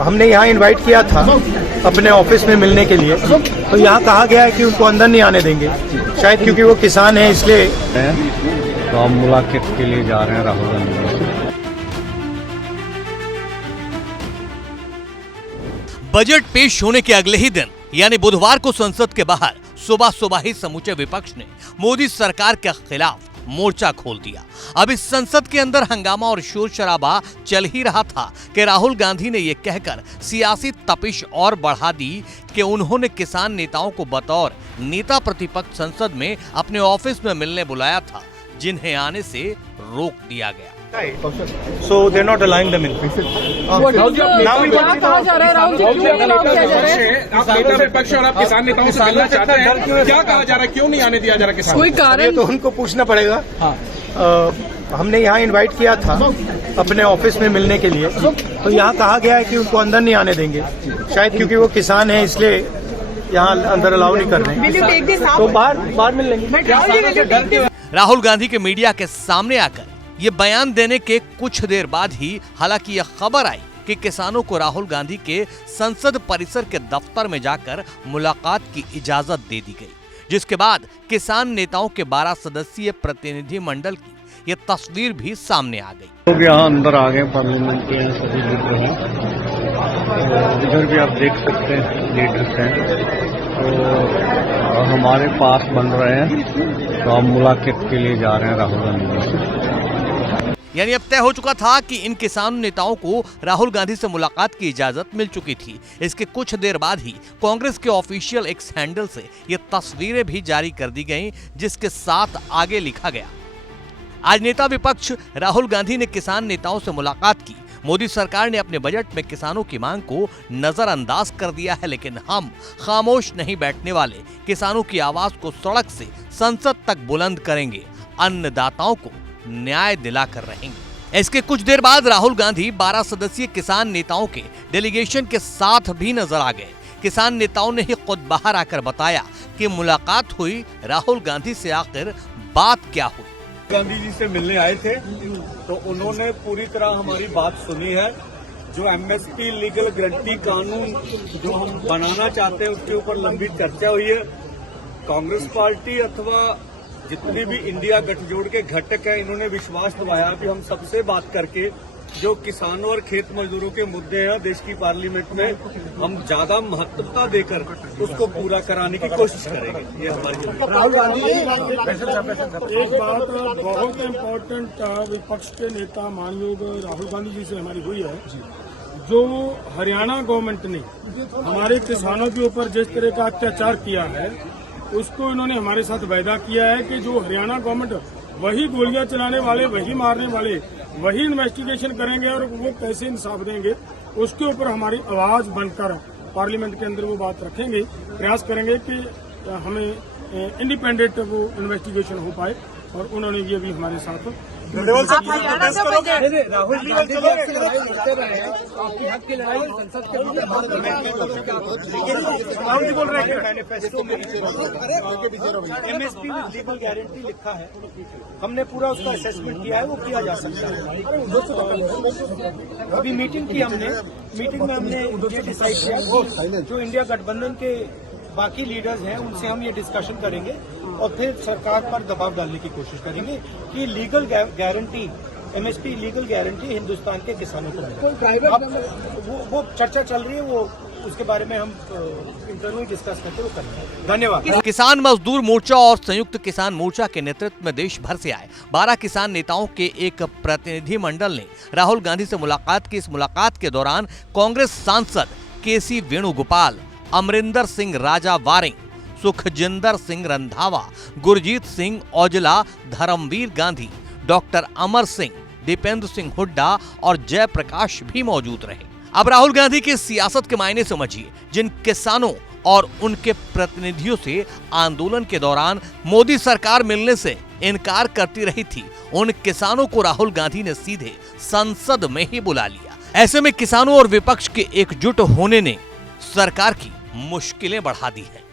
हमने यहाँ इनवाइट किया था अपने ऑफिस में मिलने के लिए, तो यहाँ कहा गया है कि उनको अंदर नहीं आने देंगे, शायद क्योंकि वो किसान हैं इसलिए। तो हम मुलाकात के लिए जा रहे हैं राहुल गांधी। बजट पेश होने के अगले ही दिन यानी बुधवार को संसद के बाहर सुबह सुबह ही समूचे विपक्ष ने मोदी सरकार के खिलाफ मोर्चा खोल दिया। अब इस संसद के अंदर हंगामा और शोर शराबा चल ही रहा था कि राहुल गांधी ने यह कहकर सियासी तपिश और बढ़ा दी कि उन्होंने किसान नेताओं को बतौर नेता प्रतिपक्ष संसद में अपने ऑफिस में मिलने बुलाया था, जिन्हें आने से रोक दिया गया। So they're not allowing them in. कहा जा रहा है राहुल जी, क्यों नहीं अलाउ किया जा रहा है? आप नेता विपक्ष और आप किसान नेताओं से मिलना चाहते हैं, क्या कहा जा रहा है, क्यों नहीं आने दिया जा रहा किसान? कोई कारण तो उनको पूछना पड़ेगा। हमने यहाँ इनवाइट किया था अपने ऑफिस में मिलने के लिए, तो यहाँ कहा गया है कि उनको अंदर नहीं आने देंगे, शायद क्योंकि वो किसान हैं इसलिए यहाँ अंदर अलाउ नहीं कर रहे हैं, तो बाहर मिल लेंगे। राहुल गांधी के मीडिया के सामने आकर ये बयान देने के कुछ देर बाद ही हालांकि यह खबर आई कि किसानों को राहुल गांधी के संसद परिसर के दफ्तर में जाकर मुलाकात की इजाजत दे दी गई, जिसके बाद किसान नेताओं के 12 सदस्यीय प्रतिनिधि मंडल की ये तस्वीर भी सामने आ गई। लोग यहाँ अंदर आ गए, पार्लियामेंट के यहाँ सभी लीडर हैं, इधर भी आप देख सकते हैं लीडर्स हैं, तो हमारे पास बन रहे हैं, तो हम मुलाकात के लिए जा रहे हैं राहुल गांधी। यानी अब तय हो चुका था कि इन किसान नेताओं को राहुल गांधी से मुलाकात की इजाजत मिल चुकी थी। इसके कुछ देर बाद ही कांग्रेस के ऑफिशियल एक्स हैंडल से ये तस्वीरें भी जारी कर दी गईं, जिसके साथ आगे लिखा गया, आज नेता विपक्ष राहुल गांधी ने किसान नेताओं से मुलाकात की। मोदी सरकार ने अपने बजट में किसानों की मांग को नजरअंदाज कर दिया है, लेकिन हम खामोश नहीं बैठने वाले, किसानों की आवाज को सड़क से संसद तक बुलंद करेंगे, अन्नदाताओं को न्याय दिलाकर रहेंगे। इसके कुछ देर बाद राहुल गांधी 12 सदस्यीय किसान नेताओं के डेलीगेशन के साथ भी नजर आ गए। किसान नेताओं ने ही खुद बाहर आकर बताया कि मुलाकात हुई, राहुल गांधी से आखिर बात क्या हुई। गांधी जी से मिलने आए थे, तो उन्होंने पूरी तरह हमारी बात सुनी है। जो एमएसपी लीगल गारंटी कानून जो हम बनाना चाहते हैं, उसके ऊपर लंबी चर्चा हुई है। कांग्रेस पार्टी अथवा जितने भी इंडिया गठजोड़ के घटक हैं, इन्होंने विश्वास दिलाया कि हम सबसे बात करके जो किसानों और खेत मजदूरों के मुद्दे हैं देश की पार्लियामेंट में, हम ज्यादा महत्वता देकर उसको पूरा कराने की कोशिश करेंगे। ये हमारी राहुल गांधी एक बात बहुत इम्पोर्टेंट विपक्ष के नेता मानयोग राहुल गांधी जी से हमारी हुई है। जो हरियाणा गवर्नमेंट ने हमारे किसानों के ऊपर जिस तरह का अत्याचार किया है, उसको इन्होंने हमारे साथ वायदा किया है कि जो हरियाणा गवर्नमेंट वही गोलियां चलाने वाले, वही मारने वाले, वही इन्वेस्टिगेशन करेंगे और वो कैसे इंसाफ देंगे, उसके ऊपर हमारी आवाज बनकर पार्लियामेंट के अंदर वो बात रखेंगे। प्रयास करेंगे कि हमें इंडिपेंडेंट वो इन्वेस्टिगेशन हो पाए, और उन्होंने ये भी हमारे साथ राहुल जी बोल रहे हैं मैनिफेस्टो में एमएसपी विद लीगल गारंटी लिखा है, हमने पूरा उसका असेसमेंट किया है, वो किया जा सकता है। अभी मीटिंग में हमने ये डिसाइड किया, जो इंडिया गठबंधन के बाकी लीडर्स हैं उनसे हम ये डिस्कशन करेंगे और फिर सरकार पर दबाव डालने की कोशिश करेंगे कि legal guarantee, MSP legal guarantee Hindustan के किसानों को मिले। अब वो चर्चा चल रही है, वो उसके बारे में हम इंटरव्यू डिस्कस करके वो करेंगे। धन्यवाद। किसान मजदूर मोर्चा और संयुक्त किसान मोर्चा के नेतृत्व में देश भर से आए 12 किसान नेताओं के एक प्रतिनिधि मंडल ने राहुल गांधी से मुलाकात की। इस मुलाकात के दौरान कांग्रेस सांसद केसी वेणुगोपाल, अमरिंदर सिंह राजा वारिंग, सुखजिंदर सिंह रंधावा, गुरजीत सिंह औजला, धर्मवीर गांधी, डॉक्टर अमर सिंह, दीपेंद्र सिंह हुड्डा और जयप्रकाश भी मौजूद रहे। अब राहुल गांधी की सियासत के मायने समझिए। जिन किसानों और उनके प्रतिनिधियों से आंदोलन के दौरान मोदी सरकार मिलने से इनकार करती रही थी, उन किसानों को राहुल गांधी ने सीधे संसद में ही बुला लिया। ऐसे में किसानों और विपक्ष के एकजुट होने ने सरकार की मुश्किलें बढ़ा दी है।